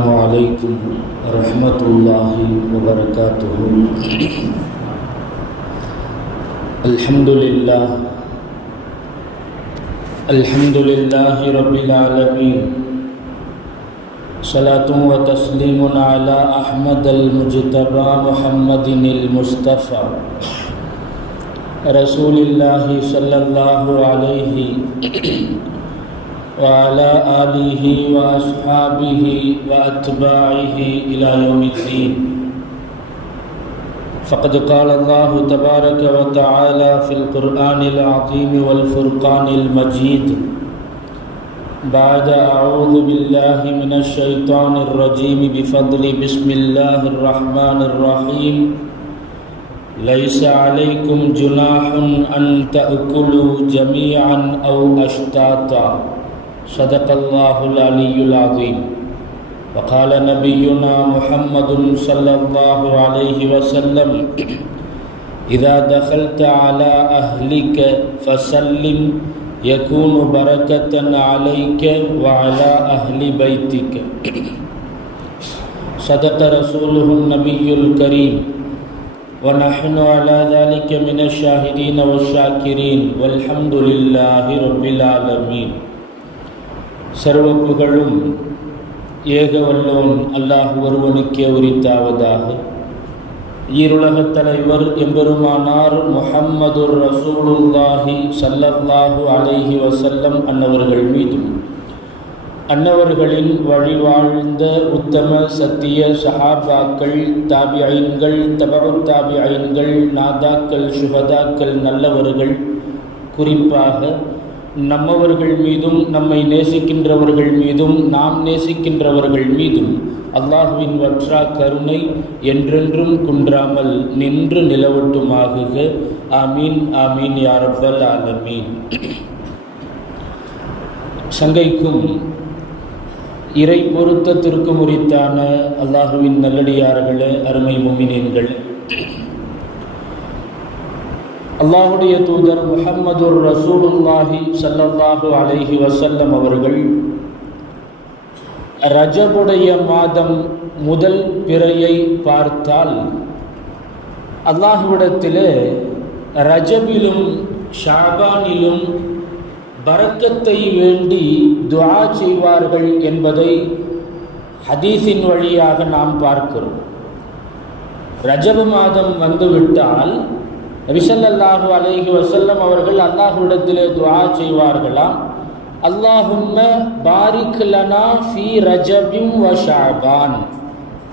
السلام عليكم ورحمة الله وبركاته. الحمد لله. الحمد لله رب العالمين. صلاة وتسليم على أحمد المجتبى محمد المصطفى. رسول الله صلى الله عليه وعلى آله وأصحابه وأتباعه إلى يوم الدين. فقد قال الله تبارك وتعالى في القرآن العظيم والفرقان المجيد. بعد أعوذ بالله من الشيطان الرجيم بفضل بسم الله الرحمن الرحيم. ليس عليكم جناح أن تأكلوا جميعا أو أشتاتا. صدق الله العلي العظيم. وقال نبينا محمد صلى الله عليه وسلم إذا دخلت على أهلك فسلم يكون بركة عليك وعلى أهل بيتك. صدق رسوله النبي الكريم. ونحن على ذلك من الشاهدين والشاكرين والحمد لله رب العالمين. சர்வ புகழும் ஏக வல்லோன் அல்லாஹ் ஒருவனுக்கே உரித்தாவதாக. ஈருலகத் தலைவர் எம்பெருமானார் முஹம்மதுர் ரசூலுல்லாஹி சல்லல்லாஹு அலைஹி வசல்லம் அன்னவர்கள் மீதும். அன்னவர்களின் வழிவாழ்ந்த உத்தம சத்திய சஹாபாக்கள் தாபிஐன்கள் தாபி தாபிஐன்கள் நாதாக்கள் சுகதாக்கள் நல்லவர்கள் குறிப்பாக நம்மவர்கள் மீதும் நம்மை நேசிக்கின்றவர்கள் மீதும் நாம் நேசிக்கின்றவர்கள் மீதும் அல்லாஹுவின் வற்றா கருணை என்றென்றும் குன்றாமல் நின்று நிலவட்டுமாகுக. ஆமீன் ஆமீன் யாரப்பல் ஆலமீன். சங்கைக்கும் இறை பொருத்தத்திற்கும் உரித்தான அல்லாஹுவின் நல்லடியார்களே அருமை முமினீன்கள். அல்லாஹுடைய தூதர் முஹம்மது ரசூலுல்லாஹி சல்லல்லாஹு அலைஹி வசல்லம் அவர்கள் ரஜபுடைய மாதம் முதல் பிறையை பார்த்தால் அல்லாஹுவிடத்திலே ரஜபிலும் ஷாபானிலும் பரக்கத்தை வேண்டி துவா செய்வார்கள் என்பதை ஹதீஸின் வழியாக நாம் பார்க்கிறோம். ரஜப மாதம் வந்துவிட்டால் நபிசல்லாஹு அலைஹி வசல்லம் அவர்கள் அல்லாஹுவிடத்திலே துவா செய்வார்களாம் அல்லாஹும்ம பாரிக் லனா ஃபி ரஜபிம் வ ஷாபான்.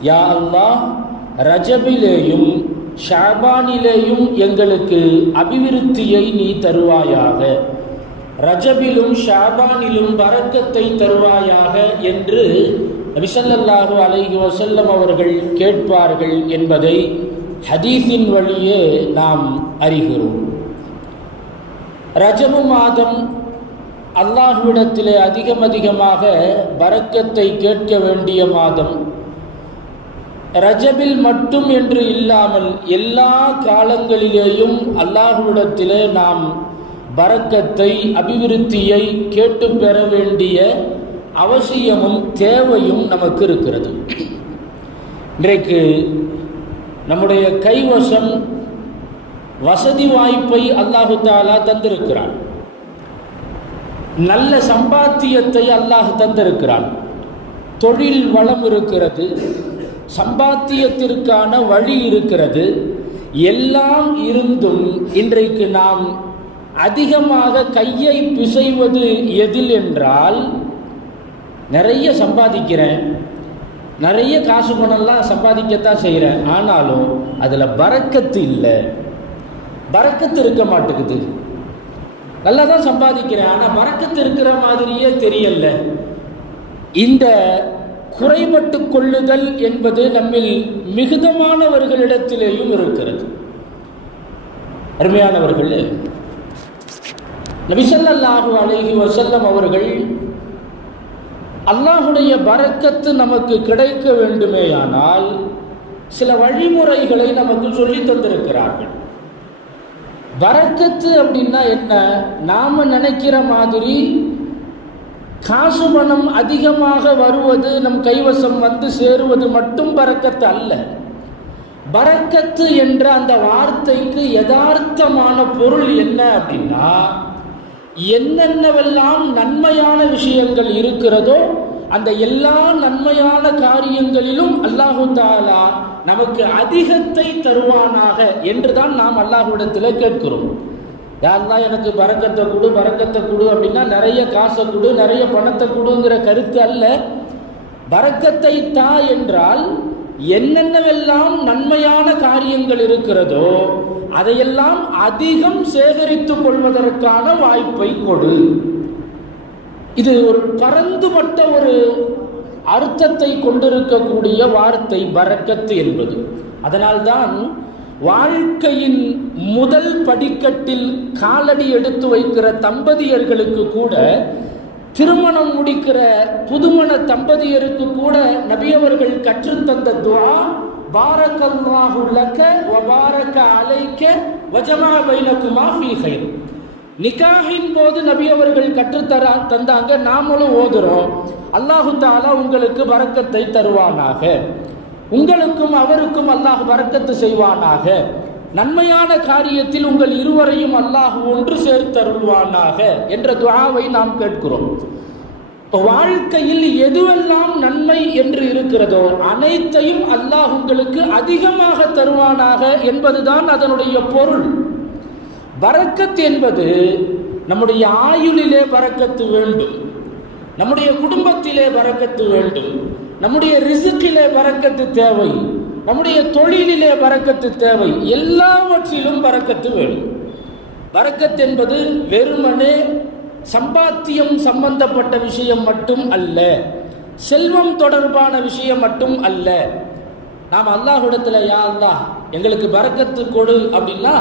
யா அல்லாஹ் ரஜபிலேயும் ஷாபானிலேயும் எங்களுக்கு அபிவிருத்தியை நீ தருவாயாக. ரஜபிலும் ஷாபானிலும் வரக்கத்தை தருவாயாக என்று நபிசல்லாஹு அலைஹி வசல்லம் அவர்கள் கேட்பார்கள் என்பதை ஹதீஸின் வழியே நாம் அறிகிறோம். ரஜபு மாதம் அல்லாஹுவிடத்திலே அதிகம் அதிகமாக பறக்கத்தை கேட்க வேண்டிய மாதம். ரஜபில் மட்டும் என்று இல்லாமல் எல்லா காலங்களிலேயும் அல்லாஹுவிடத்திலே நாம் பறக்கத்தை அபிவிருத்தியை கேட்டு பெற வேண்டிய அவசியமும் தேவையும் நமக்கு இருக்கிறது. இன்றைக்கு நம்முடைய கைவசம் வசதி வாய்ப்பை அல்லாஹு தாலா தந்திருக்கிறான். நல்ல சம்பாத்தியத்தை அல்லாஹ் தந்திருக்கிறான். தொழில் வளம் இருக்கிறது சம்பாத்தியத்திற்கான வழி இருக்கிறது எல்லாம் இருந்தும் இன்றைக்கு நாம் அதிகமாக கையை பிசைவது எதில் என்றால் நிறைய சம்பாதிக்கிறேன் நிறைய காசு பணம்லாம் சம்பாதிக்கத்தான் செய்கிறேன். ஆனாலும் அதில் பறக்கத்து இல்லை. பறக்கத்து இருக்க மாட்டேங்குது. நல்லா தான் சம்பாதிக்கிறேன். ஆனால் பறக்கத்து இருக்கிற மாதிரியே தெரியல. இந்த குறைபட்டு கொள்ளுதல் என்பது நம்மில் மிகுதமானவர்களிடத்திலேயும் இருக்கிறது. அருமையானவர்கள் நபிசல்லாஹு அழகி வசல்லம் அவர்கள் அல்லாஹுடைய பறக்கத்து நமக்கு கிடைக்க வேண்டுமேயானால் சில வழிமுறைகளை நமக்கு சொல்லி தந்திருக்கிறார்கள். பறக்கத்து அப்படின்னா என்ன? நாம நினைக்கிற மாதிரி காசு பணம் அதிகமாக வருவது நம் கைவசம் வந்து சேருவது மட்டும் பறக்கத்து அல்ல. பறக்கத்து என்ற அந்த வார்த்தைக்கு யதார்த்தமான பொருள் என்ன அப்படின்னா என்னென்னவெல்லாம் நன்மையான விஷயங்கள் இருக்கிறதோ அந்த எல்லா நன்மையான காரியங்களிலும் அல்லாஹு தாலா நமக்கு அதிகத்தை தருவானாக என்றுதான் நாம் அல்லாஹுடத்தில் கேட்கிறோம். யாரெல்லாம் எனக்கு பறக்கத்தை கொடு பறக்கத்தை கொடு அப்படின்னா நிறைய காசை கொடு நிறைய பணத்தை கொடுங்கிற கருத்து அல்ல. பறக்கத்தை தா என்றால் என்னென்னவெல்லாம் நன்மையான காரியங்கள் இருக்கிறதோ அதையெல்லாம் அதிகம் சேகரித்துக் கொள்வதற்கான வாய்ப்பை கொடு. இது ஒரு பரந்துபட்ட ஒரு அர்த்தத்தை கொண்டிருக்கக்கூடிய வார்த்தை பறக்கத்து என்பது. அதனால்தான் வாழ்க்கையின் முதல் படிக்கட்டில் காலடி எடுத்து வைக்கிற தம்பதியர்களுக்கு கூட திருமணம் முடிக்கிற புதுமண தம்பதியருக்கு கூட நபியவர்கள் கற்றுத்தந்த துவா பாரக்கல்லாஹு லக்க வ பாரக்க அலைக்க வஜமா பைனக்குமா ஃபீ ஹைர் நிகாஹின் போது நபி அவர்கள் கற்றுத்தர தந்தாங்க நாமளும் ஓதுறோம். அல்லாஹு தாலா உங்களுக்கு வரக்கத்தை தருவானாக. உங்களுக்கும் அவருக்கும் அல்லாஹ் வரக்கத்து செய்வானாக. நன்மையான காரியத்தில் உங்கள் இருவரையும் அல்லாஹ் ஒன்று சேர்த்தருள்வானாக என்ற துவாவை நாம் கேட்கிறோம். இப்போ வாழ்க்கையில் எதுவெல்லாம் நன்மை என்று இருக்கிறதோ அனைத்தையும் அல்லாஹ் உங்களுக்கு அதிகமாக தருவானாக என்பதுதான் அதனுடைய பொருள். பரக்கத் என்பது நம்முடைய ஆயுளிலே பறக்கத்து வேண்டும். நம்முடைய குடும்பத்திலே பறக்கத்து வேண்டும். நம்முடைய ரிசுக்கிலே பறக்கத்து தேவை. நம்முடைய தொழிலிலே பறக்கத்து தேவை. எல்லாவற்றிலும் பறக்கத்து வேண்டும். பறக்கத் என்பது வெறுமனே சம்பாத்தியம் சம்பந்தப்பட்ட விஷயம் மட்டும் அல்ல. செல்வம் தொடர்பான விஷயம் மட்டும் அல்ல. நாம் அல்லாஹிடத்தில் யா எங்களுக்கு பறக்கத்து கொடு அப்படின்னா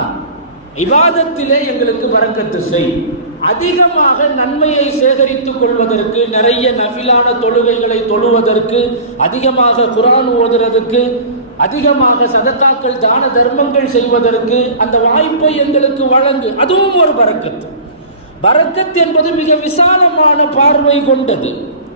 விவாதத்திலே எங்களுக்கு பறக்கத்து செய். அதிகமாக நன்மையை சேகரித்துக் கொள்வதற்கு நிறைய நபிலான தொழுகைகளை தொழுவதற்கு அதிகமாக குரான் ஓதுறதுக்கு அதிகமாக சதத்தாக்கள் தான தர்மங்கள் செய்வதற்கு அந்த வாய்ப்பை எங்களுக்கு வழங்கு. அதுவும் ஒரு பறக்கத்து. பறக்கத் என்பது மிக விசாலமான பார்வை கொண்டது.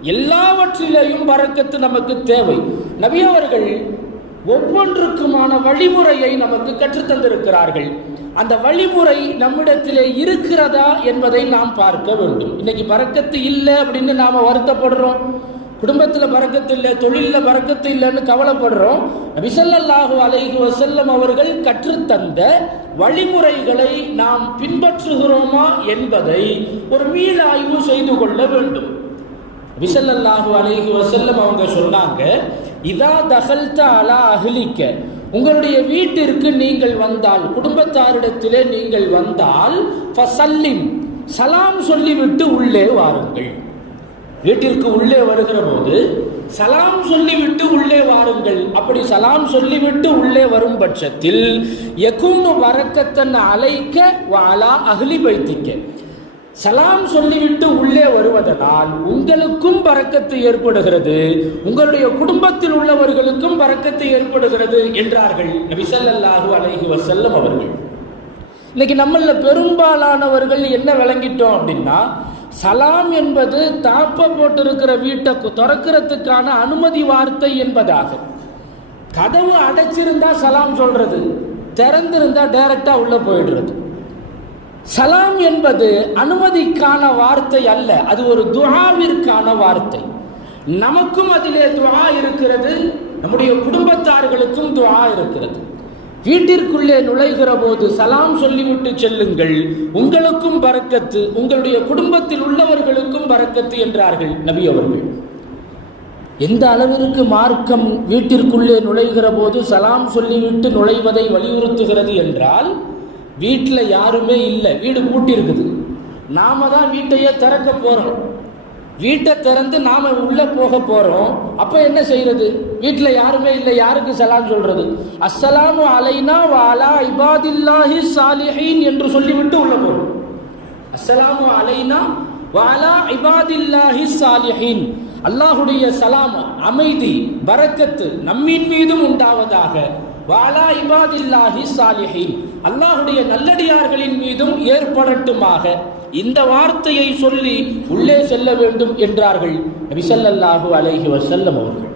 எல்லாவற்றிலேயும் பறக்கத்து நமக்கு தேவை. நபி அவர்கள் ஒவ்வொன்றுக்குமான வழிமுறையை நமக்கு கற்றுத்தந்திருக்கிறார்கள் அந்த வழிமுறை நம்மிடத்திலே இருக்கிறதா என்பதை நாம் பார்க்க வேண்டும். இன்னைக்கு பறக்கத்து இல்லை அப்படின்னு நாம வருத்தப்படுறோம். குடும்பத்தில் பறக்கத்து இல்லை தொழிலில் பறக்கத்து இல்லைன்னு கவலைப்படுறோம். விசல்லல்லாஹு அலைஹி வசல்லம் அவர்கள் கற்றுத்தந்த வழிமுறைகளை நாம் பின்பற்றுகிறோமா என்பதை ஒரு மீளாய்வு செய்து கொள்ள வேண்டும். விசல்லல்லாஹு அலைஹி வசல்லம் அவங்க சொன்னாங்க இதா தகல்த அலா அகிலிக்க உங்களுடைய வீட்டிற்கு நீங்கள் வந்தால் குடும்பத்தாரிடத்திலே நீங்கள் வந்தால் ஃபசல்லிம் சலாம் சொல்லிவிட்டு உள்ளே வாருங்கள். வீட்டிற்கு உள்ளே வருகிற போது சலாம் சொல்லிவிட்டு உள்ளே வாருங்கள். அப்படி சலாம் சொல்லிவிட்டு உள்ளே வரும் பட்சத்தில் எக்கூனு வரக்கத்தன் அலைக்க வாலா அகலி பைத்திக்க. சலாம் சொல்லிவிட்டு உள்ளே வருவதனால் உங்களுக்கும் பறக்கத்து ஏற்படுகிறது உங்களுடைய குடும்பத்தில் உள்ளவர்களுக்கும் பறக்கத்து ஏற்படுகிறது என்றார்கள் நபி ஸல்லல்லாஹு அலைஹி அவர்கள். இன்னைக்கு நம்மள பெரும்பாலானவர்கள் என்ன விளங்கிட்டோம் அப்படின்னா சலாம் என்பது தாப்ப போட்டிருக்கிற வீட்டை திறக்கிறதுக்கான அனுமதி வார்த்தை என்பதாக கதவு அடைச்சிருந்தா சலாம் சொல்றது திறந்திருந்தா டைரக்டா உள்ள போயிடுறது. சலாம் என்பது அனுமதிக்கான வார்த்தை அல்ல அது ஒரு துஹாவிற்கான வார்த்தை. நமக்கும் அதிலே துஆ இருக்கிறது நம்முடைய குடும்பத்தார்களுக்கும் துஆ இருக்கிறது. வீட்டிற்குள்ளே நுழைகிற போது சலாம் சொல்லிவிட்டு செல்லுங்கள். உங்களுக்கும் பறக்கத்து உங்களுடைய குடும்பத்தில் உள்ளவர்களுக்கும் பறக்கத்து என்றார்கள் நபி அவர்கள். எந்த அளவிற்கு மார்க்கம் வீட்டிற்குள்ளே நுழைகிற போது சலாம் சொல்லிவிட்டு நுழைவதை வலியுறுத்துகிறது என்றால் வீட்டில் யாருமே இல்லை வீடு பூட்டி இருக்குது நாம தான் வீட்டையே திறக்க போகிறோம் வீட்டை திறந்து நாம் உள்ளே போக போகிறோம் அப்போ என்ன செய்கிறது வீட்டில் யாருமே இல்லை யாருக்கு சலாம் சொல்கிறது அஸ்ஸலாமு அலைனா வாலா இபாதில்லாஹி சாலிஹீன் என்று சொல்லிவிட்டு உள்ள போறோம். அஸ்ஸலாமு அலைனா வாலா இபாதில்லாஹி சாலிஹீன். அல்லாஹுடைய சலாம் அமைதி பரக்கத்து நம்மின் மீதும் உண்டாவதாக. வாலா இபாதில்லாஹி சாலிஹீன். அல்லாஹுடைய நல்லடியார்களின் மீதும் ஏற்படட்டுமாக. இந்த வார்த்தையை சொல்லி உள்ளே செல்ல வேண்டும் என்றார்கள் நபிசல்லாஹு அலைஹி வசல்லம் அவர்கள்.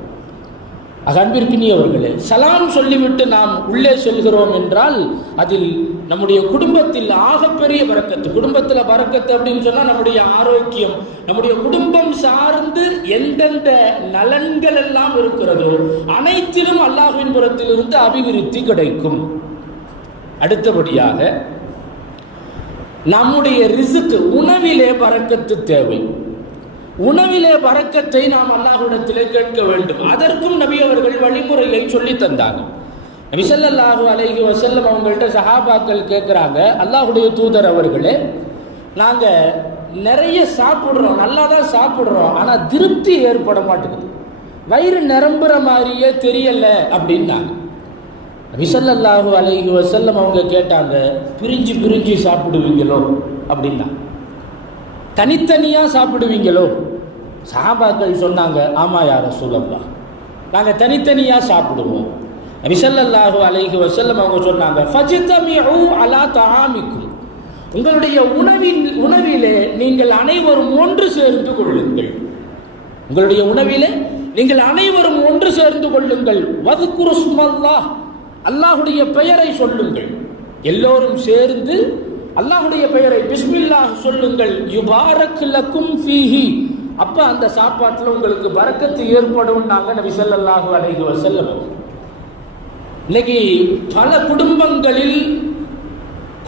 ஆக அன்பிற்கினியவர்களே சலாம் சொல்லிவிட்டு நாம் உள்ளே செல்கிறோம் என்றால் அதில் நம்முடைய குடும்பத்தில் ஆகப்பெரிய பறக்கத்து குடும்பத்தில் பறக்கத்து அப்படின்னு சொன்னால் நம்முடைய ஆரோக்கியம் நம்முடைய குடும்பம் சார்ந்து எந்தெந்த நலன்கள் எல்லாம் இருக்கிறதோ அனைத்திலும் அல்லாஹ்வின் புறத்திலிருந்து அபிவிருத்தி கிடைக்கும். அடுத்தபடியாக நம்முடைய ரிசுக்கு உணவிலே பறக்கத்து தேவை. உணவிலே பறக்கத்தை நாம் அல்லாஹுடத்திலே கேட்க வேண்டும். அதற்கும் நபி அவர்கள் வழிமுறையை சொல்லி தந்தாங்க. நபி அல்லாஹு அலைஹி வசல்லம் அவங்கள்ட்ட சஹாபாக்கள் கேட்குறாங்க. அல்லாஹுடைய தூதர் அவர்களே நாங்கள் நிறைய சாப்பிட்றோம் நல்லா தான் சாப்பிட்றோம் ஆனால் திருப்தி ஏற்பட மாட்டேங்குது. வயிறு நிரம்புற மாதிரியே தெரியல அப்படின்னாங்க. நபிசல்லாஹு அலைஹி வசல்லம் அவங்க கேட்டாங்க பிரிஞ்சு பிரிஞ்சு சாப்பிடுவீங்களோ? அப்படின்னா. தனித்தனியாக சாப்பிடுவீங்களோ? சாபாக்கள் சொன்னாங்க ஆமா யார சொல்லலாம் நாங்கள் தனித்தனியாக சாப்பிடுவோம். நபிசல்லாஹு அலைஹி வசல்லம் அவங்க சொன்னாங்க ஃபஜித்தமிஉ அலா தாமிக்கும் உங்களுடைய உணவின் உணவிலே நீங்கள் அனைவரும் ஒன்று சேர்ந்து கொள்ளுங்கள். உங்களுடைய உணவிலே நீங்கள் அனைவரும் ஒன்று சேர்ந்து கொள்ளுங்கள். வதுக்குருஸ்மல்லாஹ் அல்லாஹுடைய பெயரை சொல்லுங்கள். எல்லோரும் சேர்ந்து அல்லாஹுடைய பெயரை பிஸ்மில்லாஹ் சொல்லுங்கள். யுபாரக் லக்கும் ஃபீஹி. அப்ப அந்த சாப்பாட்டில் உங்களுக்கு பறக்கத்து ஏற்படும் நாங்கள் நபி ஸல்லல்லாஹு அலைஹி வஸல்லம். இன்னைக்கு பல குடும்பங்களில்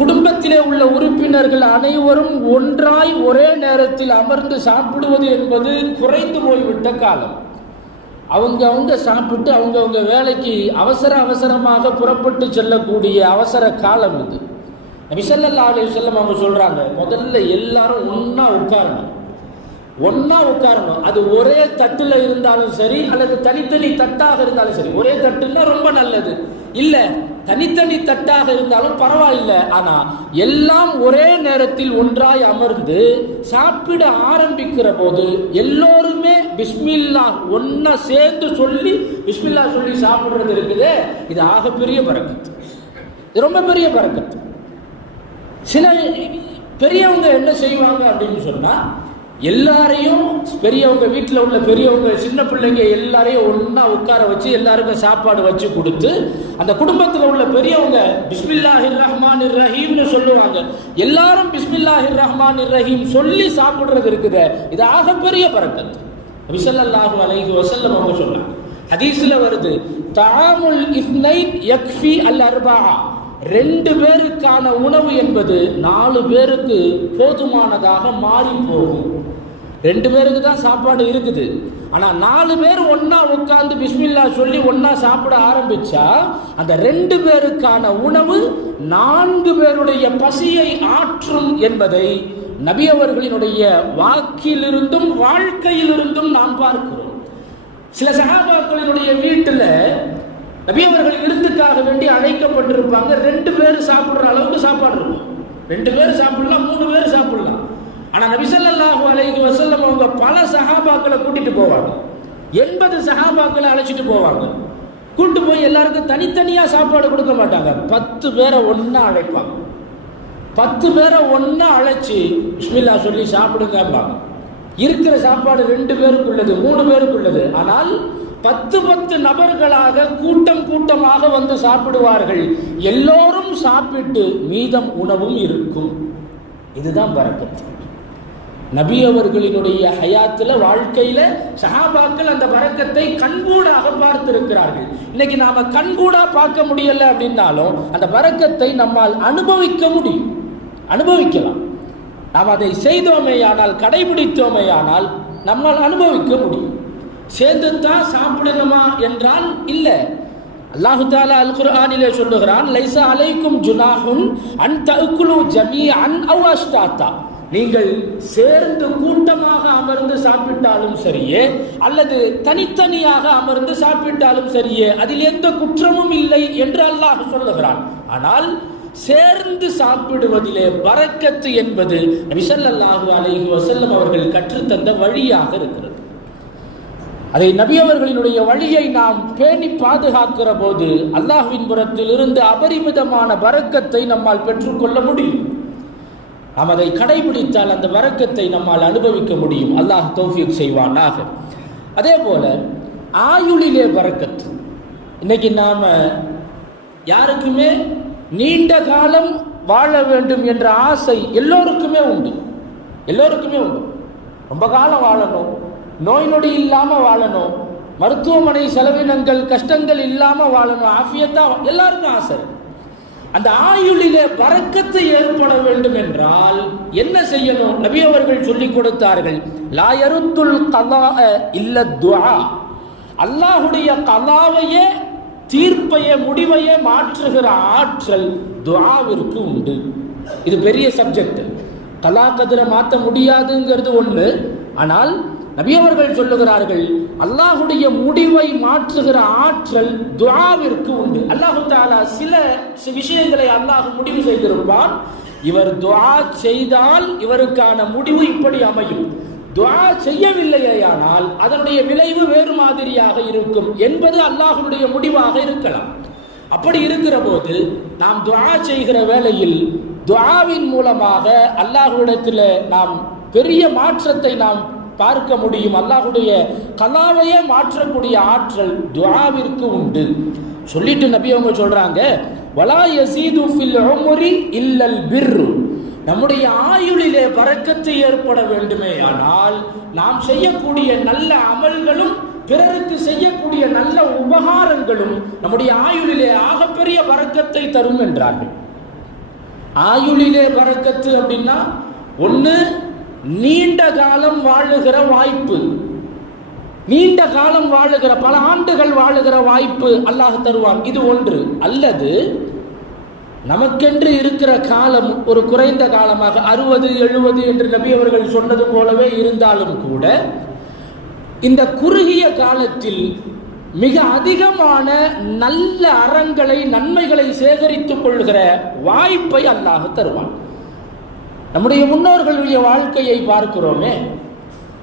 குடும்பத்திலே உள்ள உறுப்பினர்கள் அனைவரும் ஒன்றாய் ஒரே நேரத்தில் அமர்ந்து சாப்பிடுவது என்பது குறைந்து போய்விட்ட காலம். அவங்க அவங்க சாப்பிட்டு அவங்கவுங்க வேலைக்கு அவசர அவசரமாக புறப்பட்டு செல்லக்கூடிய அவசர காலம் இது. நபிசல்லா அலி செல்லம் அவங்க சொல்கிறாங்க முதல்ல எல்லாரும் ஒன்றா உட்காரணும். ஒன்றா உட்காரணும். அது ஒரே தட்டில் இருந்தாலும் சரி அல்லது தனித்தனி தட்டாக இருந்தாலும் சரி. ஒரே தட்டுன்னா ரொம்ப நல்லது. இல்ல தனித்தனி தட்டாக இருந்தாலும் பரவாயில்லை. ஆனா எல்லாம் ஒரே நேரத்தில் ஒன்றாய் அமர்ந்து சாப்பிட ஆரம்பிக்கிற போது எல்லோருமே பிஸ்மில்லா ஒன்னா சேர்ந்து சொல்லி பிஸ்மில்லா சொல்லி சாப்பிடுறது இருக்குது இது ஆகப்பெரிய பறக்கத்து. இது ரொம்ப பெரிய பறக்கத்து. சில பெரியவங்க என்ன செய்வாங்க அப்படின்னு சொன்னா எல்லாரையும் பெரியவங்க வீட்டில் உள்ள பெரியவங்க சின்ன பிள்ளைங்க எல்லாரையும் ஒன்றா உட்கார வச்சு எல்லாருக்கும் சாப்பாடு வச்சு கொடுத்து அந்த குடும்பத்தில் உள்ள பெரியவங்க பிஸ்மில்லாஹிர் ரஹ்மான் ரஹீம்னு சொல்லுவாங்க. எல்லாரும் பிஸ்மில்லாஹிர் ரஹ்மான் ரஹீம் சொல்லி சாப்பிட்றது இருக்குது. இது ஆகப்பெரிய பறக்கத்து. விசல்லாஹு அலைஹி வசல்லம் அவங்க சொல்றாங்க ஹதீஸில் வருது தாமுல் இஸ்னைன் யக்ஃபி அல் அர்பா ரெண்டு பேருக்கான உணவு என்பது நாலு பேருக்கு போதுமானதாக மாறி போகும். ரெண்டு பேருக்கு தான் சாப்பாடு இருக்குது. ஆனால் நாலு பேர் ஒன்றா உட்கார்ந்து பிஸ்மில்லா சொல்லி ஒன்றா சாப்பிட ஆரம்பிச்சா அந்த ரெண்டு பேருக்கான உணவு நான்கு பேருடைய பசியை ஆற்றும் என்பதை நபி அவர்களினுடைய வாக்கிலிருந்தும் வாழ்க்கையிலிருந்தும் நாம் பார்க்கிறோம். சில சகாபாக்களினுடைய வீட்டில் நபி அவர்கள் விருந்துக்காக வேண்டி அழைக்கப்பட்டிருப்பாங்க. ரெண்டு பேர் சாப்பிட்ற அளவுக்கு சாப்பாடு இருக்கும். ரெண்டு பேர் சாப்பிடலாம் மூணு பேர் சாப்பிடலாம். ஆனால் நபிசல்லாஹு அலைஹி வசல்லம் அவங்க பல சஹாபாக்களை கூட்டிட்டு போவாங்க. எண்பது சஹாபாக்களை அழைச்சிட்டு போவாங்க. கூட்டு போய் எல்லாருக்கும் தனித்தனியாக சாப்பாடு கொடுக்க மாட்டாங்க. பத்து பேரை ஒன்றா அழைப்பாங்க. பத்து பேரை ஒன்றா அழைச்சி பிஸ்மில்லா சொல்லி சாப்பிடுங்கம்பாங்க. இருக்கிற சாப்பாடு ரெண்டு பேருக்குள்ளது மூணு பேருக்குள்ளது. ஆனால் பத்து பத்து நபர்களாக கூட்டம் கூட்டமாக வந்து சாப்பிடுவார்கள். எல்லோரும் சாப்பிட்டு மீதம் உணவும் இருக்கும். இதுதான் பரக்கத்து நபி அவர்களினுடைய ஹயாத்தில் வாழ்க்கையில் சஹாபாக்கள் அந்த பறக்கத்தை கண்கூடாக பார்த்திருக்கிறார்கள். இன்னைக்கு நாம கண்கூடா பார்க்க முடியல அப்படின்னாலும் அந்த பறக்கத்தை நம்மால் அனுபவிக்க முடியும். அனுபவிக்கலாம். நாம் அதை செய்தோமேயானால் கடைபிடித்தோமேயானால் நம்மால் அனுபவிக்க முடியும். சேர்ந்துத்தான் சாப்பிடணுமா என்றால் இல்லை. அல்லாஹு தாலா அல் குர்ஆனிலே சொல்லுகிறான் லைசா அலைக்கும் ஜுனாஹுன் அன் தகுலு ஜமி அன் அவாஸ்டாத்தா நீங்கள் சேர்ந்து கூட்டமாக அமர்ந்து சாப்பிட்டாலும் சரியே அல்லது தனித்தனியாக அமர்ந்து சாப்பிட்டாலும் சரியே அதில் எந்த குற்றமும் இல்லை என்று அல்லாஹ் சொல்லுகிறான். ஆனால் சேர்ந்து சாப்பிடுவதிலே பரக்கத்து என்பது நபிசல்லாஹு அலைஹி வசல்லம் அவர்கள் கற்றுத்தந்த வழியாக இருக்கிறது. அதை நபி அவர்களினுடைய வழியை நாம் பேணி பாதுகாக்கிற போது அல்லாஹுவின் புறத்தில் இருந்து அபரிமிதமான வரக்கத்தை நம்மால் பெற்றுக்கொள்ள முடியும். நாம் அதை கடைபிடித்தால் அந்த வரக்கத்தை நம்மால் அனுபவிக்க முடியும். அல்லாஹ் தௌஃபீக் செய்வானாக. அதே போல ஆயுளிலே வரக்கத்து இன்னைக்கு நாம் யாருக்குமே நீண்ட காலம் வாழ வேண்டும் என்ற ஆசை எல்லோருக்குமே உண்டு. எல்லோருக்குமே உண்டு. ரொம்ப காலம் வாழணும். நோய் நொடி இல்லாமல் வாழணும். மருத்துவமனை செலவினங்கள் கஷ்டங்கள் இல்லாமல் வாழணும். ஆஃபியத்தா எல்லாருக்கும் ஆசை அந்த ஆயுளிலே பறக்கத்தை ஏற்பட வேண்டும் என்றால் என்ன செய்யணும்? நபி அவர்கள் சொல்லிக் கொடுத்தார்கள் லாயருத்துல் கலா இல்ல துவா அல்லாஹுடைய கலாவையே தீர்ப்பையே முடிவையே மாற்றுகிற ஆற்றல் துவாவிற்கு உண்டு. இது பெரிய சப்ஜெக்ட் கலா கதிரை மாற்ற முடியாதுங்கிறது ஒன்று ஆனால் நபியவர்கள் சொல்லுகிறார்கள் அல்லாஹுடைய முடிவை மாற்றுகிற ஆற்றல் துவாவிற்கு உண்டு. அல்லாஹு தாலா சில விஷயங்களை அல்லாஹ் முடிவு செய்திருப்பான். இவர் துவா செய்தால் இவருக்கான முடிவு இப்படி அமையும். துவா செய்யவில்லையானால் அதனுடைய விளைவு வேறு மாதிரியாக இருக்கும் என்பது அல்லாஹ்வுடைய முடிவாக இருக்கலாம். அப்படி இருக்கிற போது நாம் துவா செய்கிற வேளையில் துவாவின் மூலமாக அல்லாஹுவிடத்தில் நாம் பெரிய மாற்றத்தை நாம் பார்க்க முடியும். அல்லாஹுடைய கலாவையே மாற்றக்கூடிய ஆற்றல் துவாவிற்கு உண்டு. சொல்லிட்டு நபி அவங்க சொல்றாங்க வலா யசீது ஃபில் உம்ரி இல்லல் பிர்ரு. நம்முடைய ஆயுளிலே பறக்கத்து ஏற்பட வேண்டுமே. ஆனால் நாம் செய்யக்கூடிய நல்ல அமல்களும் பிறருக்கு செய்யக்கூடிய நல்ல உபகாரங்களும் நம்முடைய ஆயுளிலே ஆகப்பெரிய பறக்கத்தை தரும் என்றார்கள். ஆயுளிலே பறக்கத்து அப்படின்னா ஒன்று நீண்ட காலம் வாழுகிற வாய்ப்பு. நீண்ட காலம் வாழுகிற பல ஆண்டுகள் வாழுகிற வாய்ப்பு அல்லாஹ் தருவான். இது ஒன்று. அல்லது நமக்கென்று இருக்கிற காலம் ஒரு குறைந்த காலமாக அறுபது எழுபது என்று நபி அவர்கள் சொன்னது போலவே இருந்தாலும் கூட இந்த குறுகிய காலத்தில் மிக அதிகமான நல்ல அறங்களை நன்மைகளை சேகரித்துக் கொள்கிற வாய்ப்பை அல்லாஹ் தருவான். நம்முடைய முன்னோர்களுடைய வாழ்க்கையை பார்க்கிறோமே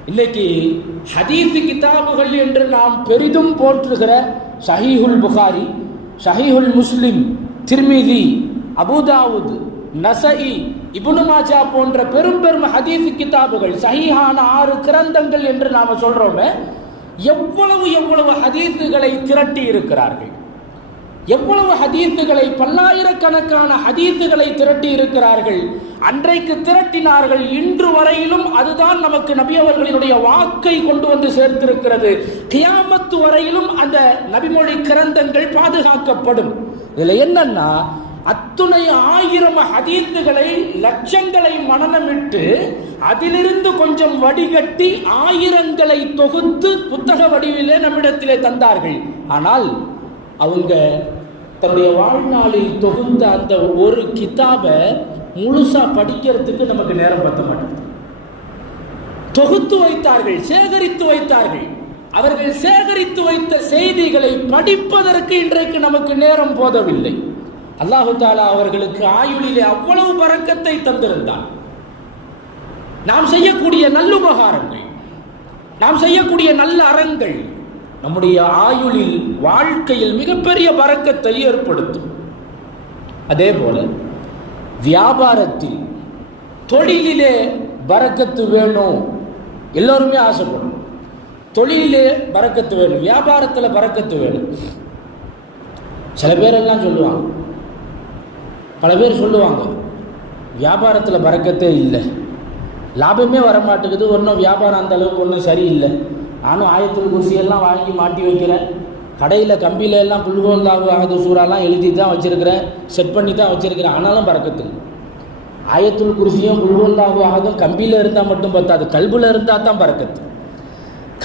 இன்னைக்கு ஹதீஸு கிதாபுகள் என்று நாம் பெரிதும் போற்றுகிற ஷஹீஹுல் புகாரி ஷஹீஹுல் முஸ்லிம் திர்மிதி அபுதாவுத் நசஇ இபுனு மாஜா போன்ற பெரும் பெரும் ஹதீஸ் கிதாபுகள் சஹீஹான ஆறு கிரந்தங்கள் என்று நாம சொல்றோமே எவ்வளவு எவ்வளவு ஹதீஸுகளை திரட்டி இருக்கிறார்கள். எவ்வளவு ஹதீஸுகளை பல்லாயிரக்கணக்கான ஹதீஸுகளை திரட்டி இருக்கிறார்கள். அன்றைக்கு திரட்டினார்கள் இன்று வரையிலும் அதுதான் நமக்கு நபி அவர்களினுடைய வாக்கை கொண்டு வந்து சேர்த்திருக்கிறது. கியாமத்து வரையிலும் அந்த நபிமொழி கிரந்தங்கள் பாதுகாக்கப்படும். இதுல என்னன்னா அத்துணை ஆயிரம் ஹதீத்துகளை லட்சங்களை மனநமிட்டு அதிலிருந்து கொஞ்சம் வடிகட்டி ஆயிரங்களை தொகுத்து புத்தக வடிவிலே நம்மிடத்திலே தந்தார்கள். ஆனால் அவங்க தன்னுடைய வாழ்நாளில் தொகுந்த அந்த ஒரு கிதாபை முழுசா படிக்கிறதுக்கு நமக்கு நேரம் பத்த மாட்டேங்குது. தொகுத்து வைத்தார்கள் சேகரித்து வைத்தார்கள். அவர்கள் சேகரித்து வைத்த செய்திகளை படிப்பதற்கு இன்றைக்கு நமக்கு நேரம் போதவில்லை. அல்லாஹு தாலா அவர்களுக்கு ஆயுளிலே அவ்வளவு பறக்கத்தை தந்திருந்தான். நாம் செய்யக்கூடிய நல்லுபகாரங்கள் நாம் செய்யக்கூடிய நல்ல அறங்கள் நம்முடைய ஆயுளில் வாழ்க்கையில் மிகப்பெரிய பறக்கத்தை ஏற்படுத்தும். அதே போல வியாபாரத்தில் தொழிலிலே பறக்கத்து வேணும். எல்லோருமே ஆசைப்படும் தொழிலிலே பறக்கத்து வேணும். வியாபாரத்தில் பறக்கத்து வேணும். சில பேரெல்லாம் சொல்லுவாங்க. பல பேர் சொல்லுவாங்க வியாபாரத்தில் பறக்கத்தே இல்லை. லாபமே வர மாட்டேங்குது ஒன்றும் வியாபாரம் அந்த அளவுக்கு ஒன்றும் சரியில்லை. நானும் ஆயத்தில் குருசியெல்லாம் வாங்கி மாட்டி வைக்கிறேன். கடையில் கம்பியில எல்லாம் புல்கோந்தாவு ஆகுது சூறாலாம் எழுதி தான் வச்சுருக்கிறேன். செட் பண்ணி தான் வச்சுருக்கிறேன். ஆனாலும் பறக்கத்து ஆயத்துல் குருசியும் புல்கோந்தாவு அகதும் கம்பியில் இருந்தால் மட்டும் பத்தாது. கல்பில் இருந்தால் தான் பறக்கத்து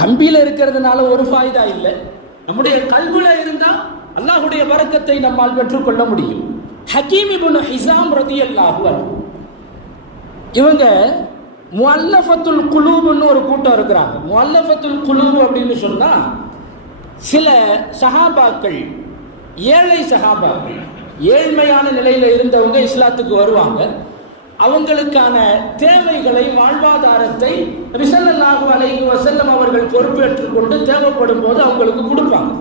கம்பியில் இருக்கிறதுனால ஒரு ஃபாய்தா இல்லை. நம்முடைய கல்புல இருந்தால் அல்லாஹுடைய பறக்கத்தை நம்மால் பெற்றுக்கொள்ள முடியும். ஹக்கீம் இப்னு ஹிசாம் ரதி அல்லாஹு இவங்க முல்லஃபத்துல் குலூபுன்னு ஒரு கூட்டம் இருக்கிறாங்க. முல்லஃபத்துல் குலூப் அப்படின்னு சொன்னால் சில சஹாபாக்கள் ஏழை சஹாபாக்கள் ஏழ்மையான நிலையில் இருந்தவங்க இஸ்லாத்துக்கு வருவாங்க. அவங்களுக்கான தேவைகளை வாழ்வாதாரத்தை ரிசல்லாஹு அலைஹி வசல்லம் அவர்கள் பொறுப்பேற்றுக் கொண்டு தேவைப்படும் போது அவங்களுக்கு கொடுப்பாங்க.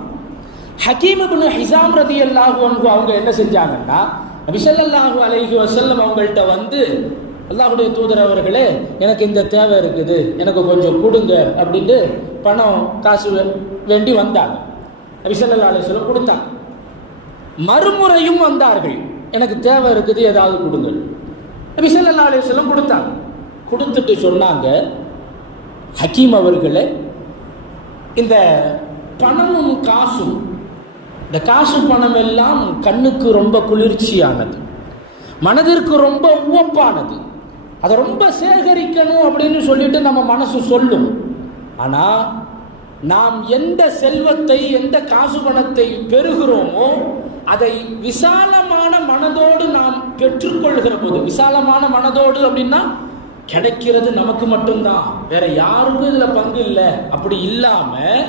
ஹக்கீம் இப்னு ஹிசாம் ரதி அல்லாஹு அவங்க என்ன செஞ்சாங்கன்னா ரிசல்லாஹு அலைஹி வசல்லம் அவங்கள்ட்ட வந்து அல்லாஹுடைய தூதர் அவர்களே எனக்கு இந்த தேவை இருக்குது எனக்கு கொஞ்சம் கொடுங்க அப்படின்ட்டு பணம் காசு வே- வேண்டி வந்தாங்க. நபிசல்லா அலிஸ்லம் கொடுத்தாங்க. மறுமுறையும் வந்தார்கள். எனக்கு தேவை இருக்குது ஏதாவது கொடுங்க. நபிசல்லா அலிஸ்லம் கொடுத்தாங்க. கொடுத்துட்டு சொன்னாங்க ஹக்கீம் அவர்களே இந்த பணமும் காசும் இந்த காசு பணம் எல்லாம் கண்ணுக்கு ரொம்ப குளிர்ச்சியானது. மனதிற்கு ரொம்ப உவப்பானது. அதை ரொம்ப சேகரிக்கணும் அப்படின்னு சொல்லிட்டு நம்ம மனசு சொல்லும். ஆனால் நாம் எந்த செல்வத்தை எந்த காசு பணத்தை பெறுகிறோமோ அதை விசாலமான மனதோடு நாம் பெற்றுக்கொள்கிற போது விசாலமான மனதோடு அப்படின்னா கிடைக்கிறது நமக்கு மட்டும்தான். வேற யாருக்கும் இதில் பங்கு இல்லை. அப்படி இல்லாமல்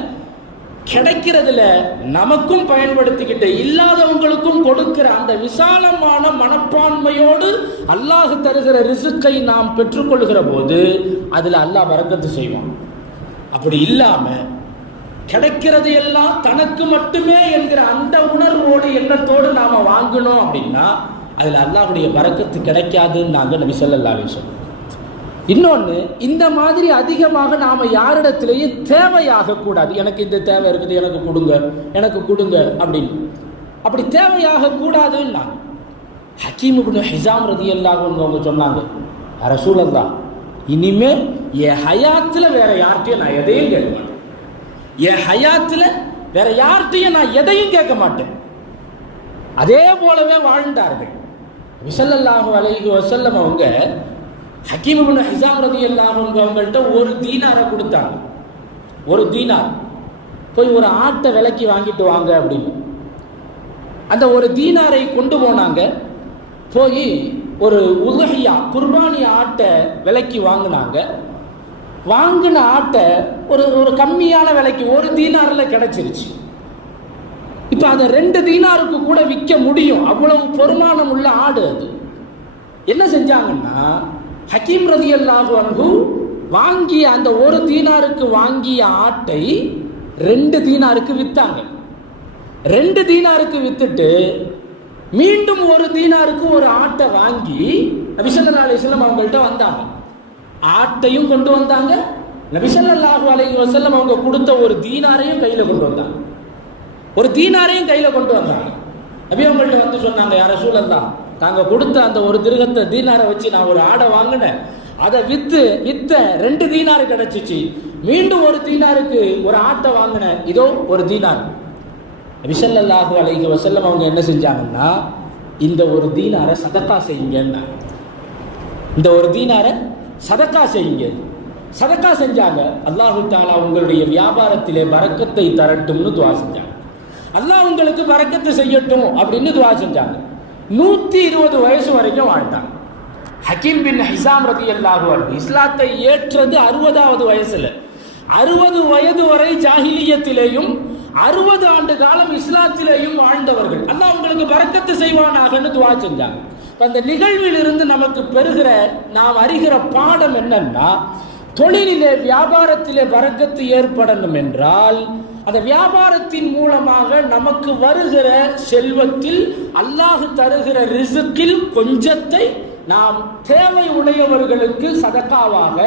கிடைக்கிறதுல நமக்கும் பயன்படுத்திக்கிட்டு இல்லாதவங்களுக்கும் கொடுக்கிற அந்த விசாலமான மனப்பான்மையோடு அல்லாஹ் தருகிற ரிசுக்கை நாம் பெற்றுக்கொள்கிற போது அதில் அல்லாஹ் வரக்கத்து செய்வான். அப்படி இல்லாமல் கிடைக்கிறது எல்லாம் தனக்கு மட்டுமே என்கிற அந்த உணர்வோடு எண்ணத்தோடு நாம் வாங்கணும் அப்படின்னா அதில் அல்லாஹுடைய வரக்கத்து கிடைக்காதுன்னு நாங்கள் நபி சொல்லல்லாவே சொல்லுவோம் இன்னொன்று இந்த மாதிரி அதிகமாக நாம் யாரிடத்திலேயும் தேவையாக கூடாது. எனக்கு இந்த தேவை இருக்குது எனக்கு கொடுங்க எனக்கு கொடுங்க அப்படின்னு. அப்படி தேவையாக கூடாதுன்னா ஹக்கீம் இப்படி ஹிசாம் ரதி அவங்க சொன்னாங்க ரசூலல்லா இனிமே என் ஹயாத்தில் வேற யார்கிட்டையும் நான் எதையும் கேட்க மாட்டேன். என் ஹயாத்தில் வேற யார்கிட்டையும் நான் எதையும் கேட்க மாட்டேன். அதே போலவே வாழ்ந்தார்கள். விசல்லல்லாஹு அலைஹி வசல்லம் அவங்க ஹக்கீம் இப்னு ஹிசாம் ரதி அன்ஹு அவங்கள்ட்ட ஒரு தீனாரை கொடுத்தாங்க. ஒரு தீனார். போய் ஒரு ஆட்டை விலைக்கு வாங்கிட்டு வாங்க அப்படின்னு. அந்த ஒரு தீனாரை கொண்டு போனாங்க. போய் ஒரு உதகையா குர்பானி ஆட்டை விலைக்கு வாங்கினாங்க. வாங்கின ஆட்டை ஒரு ஒரு கம்மியான விலைக்கு ஒரு தீனாரில் கிடைச்சிருச்சு. இப்போ அதை ரெண்டு தீனாருக்கு கூட விற்க முடியும். அவ்வளவு பொருமானம் உள்ள ஆடு அது. என்ன செஞ்சாங்கன்னா ஹக்கீம் ரதி அல்லாஹு அன்ஹு வாங்கிய அந்த ஒரு தீனாருக்கு வாங்கிய ஆட்டை ரெண்டு தீனாருக்கு வித்தாங்க. ரெண்டு தீனாருக்கு வித்துட்டு மீண்டும் ஒரு தீனாருக்கு ஒரு ஆட்டை வாங்கி நபிசல்லா அலிஸ்லம் அவங்கள்ட்ட வந்தாங்க. ஆட்டையும் கொண்டு வந்தாங்க. நபிசல்லாஹு அலைஹி வசல்லம் அவங்க கொடுத்த ஒரு தீனாரையும் கையில் கொண்டு வந்தாங்க. ஒரு தீனாரையும் கையில் கொண்டு வந்தாங்க. நபி அவங்கள்ட்ட வந்து சொன்னாங்க யார சூழல்லா நாங்கள் கொடுத்த அந்த ஒரு திருகத்தை தீனாரை வச்சு நான் ஒரு ஆடை வாங்கினேன். அதை விற்று வித்த ரெண்டு தீனாரு கிடைச்சிச்சு. மீண்டும் ஒரு தீனாருக்கு ஒரு ஆட்டை வாங்கினேன். இதோ ஒரு தீனார். நபிசல்லாஹு அலைஹி வசல்லம் அவங்க என்ன செஞ்சாங்கன்னா இந்த ஒரு தீனாரை சதக்கா செய்யுங்கன்னா. இந்த ஒரு தீனாரை சதக்கா செய்யுங்க. சதக்கா செஞ்சாங்க. அல்லாஹு தாலா உங்களுடைய வியாபாரத்திலே பறக்கத்தை தரட்டும்னு துவா செஞ்சாங்க. அல்லாஹ் உங்களுக்கு பறக்கத்தை செய்யட்டும் அப்படின்னு துவா செஞ்சாங்க. நூற்றி இருபது வயசு வரைக்கும் வாழ்ந்தாங்க ஹக்கீம் பின் ஹிசாம் ரதி அல்லாஹு இஸ்லாத்தை ஏற்றது அறுபதாவது வயசுல. அறுபது வயது வரை ஜாகிலியத்திலேயும் அறுபது ஆண்டு காலம் இஸ்லாத்திலேயும் வாழ்ந்தவர்கள். அல்லாஹ் உங்களுக்கு பறக்கத்து செய்வானாகன்னு துவா செஞ்சாங்க. அந்த நிகழ்வில் இருந்து நமக்கு பெறுகிற நாம் அறிகிற பாடம் என்னன்னா தொழிலிலே வியாபாரத்திலே வரக்கத்து ஏற்படணும் என்றால் அந்த வியாபாரத்தின் மூலமாக நமக்கு வருகிற செல்வத்தில் அல்லாஹ் தருகிற ரிசுக்கில் கொஞ்சத்தை நாம் தேவை உடையவர்களுக்கு சதக்காவாக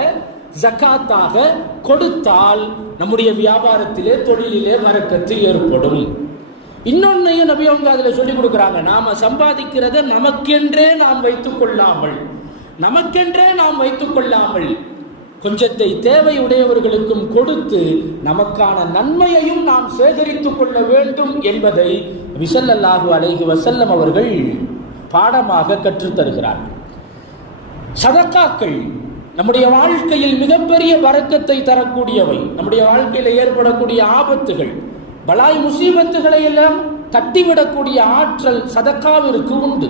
ஜக்காத்தாக கொடுத்தால் நம்முடைய வியாபாரத்திலே தொழிலிலே வரக்கத்து ஏற்படும். இன்னொன்னையும் நபி அவங்க அதில் சொல்லிக் கொடுக்குறாங்க. நாம் சம்பாதிக்கிறத நமக்கென்றே நாம் வைத்துக் கொள்ளாமல் நமக்கென்றே நாம் வைத்துக் கொள்ளாமல் கொஞ்சத்தை தேவை உடையவர்களுக்கும் கொடுத்து நமக்கான நன்மையையும் நாம் சேகரித்துக் கொள்ள வேண்டும் என்பதை விசல்லல்லாஹு அலைஹி வசல்லம் அவர்கள் பாடமாக கற்றுத்தருகிறார்கள் சதக்காக்கள் நம்முடைய வாழ்க்கையில் மிகப்பெரிய வரக்கத்தை தரக்கூடியவை. நம்முடைய வாழ்க்கையில் ஏற்படக்கூடிய ஆபத்துகள் பலாய் முசீபத்துகளை எல்லாம் தட்டிவிடக்கூடிய ஆற்றல் சதக்காவிற்கு உண்டு.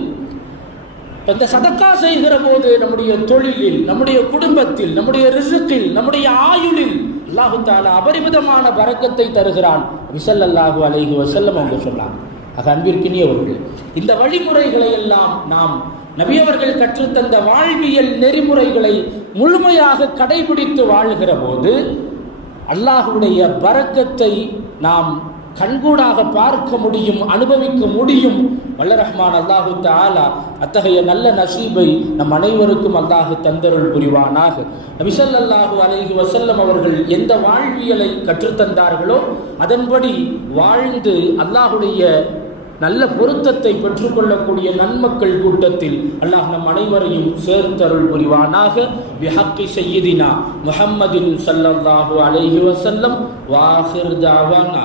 இந்த சதக்கா செய்கிற போது நம்முடைய தொழிலில் நம்முடைய குடும்பத்தில் நம்முடைய ரிசுக்கில் நம்முடைய ஆயுளில் அல்லாஹு தால அபரிமிதமான பறக்கத்தை தருகிறான். விசல்லல்லாஹு அலைஹி வசல்லம் அவங்க சொன்னாங்க. ஆக அன்பிற்கினியவர்கள் இந்த வழிமுறைகளை எல்லாம் நாம் நபியவர்கள் கற்றுத்தந்த வாழ்வியல் நெறிமுறைகளை முழுமையாக கடைபிடித்து வாழ்கிற போது அல்லாஹுடைய பரக்கத்தை நாம் கண்கூடாக பார்க்க முடியும் அனுபவிக்க முடியும். வல்ல ரஹ்மான் அல்லாஹு தாலா அத்தகைய நல்ல நசீபை நம் அனைவருக்கும் அல்லாஹு தந்தருள் புரிவானாக. நபிசல்லாஹு அலஹி வசல்லம் அவர்கள் எந்த வாழ்வியலை கற்றுத்தந்தார்களோ அதன்படி வாழ்ந்து அல்லாஹுடைய நல்ல பொருத்தத்தை பெற்றுக்கொள்ளக்கூடிய நன்மக்கள் கூட்டத்தில் அல்லாஹ் நம் அனைவரையும் சேர்த்தருள் புரிவானாக. பிஹக்கி செய்யதினா முஹம்மதின் ஸல்லல்லாஹு அலைஹி வசல்லம் வாஹிர் தாவானா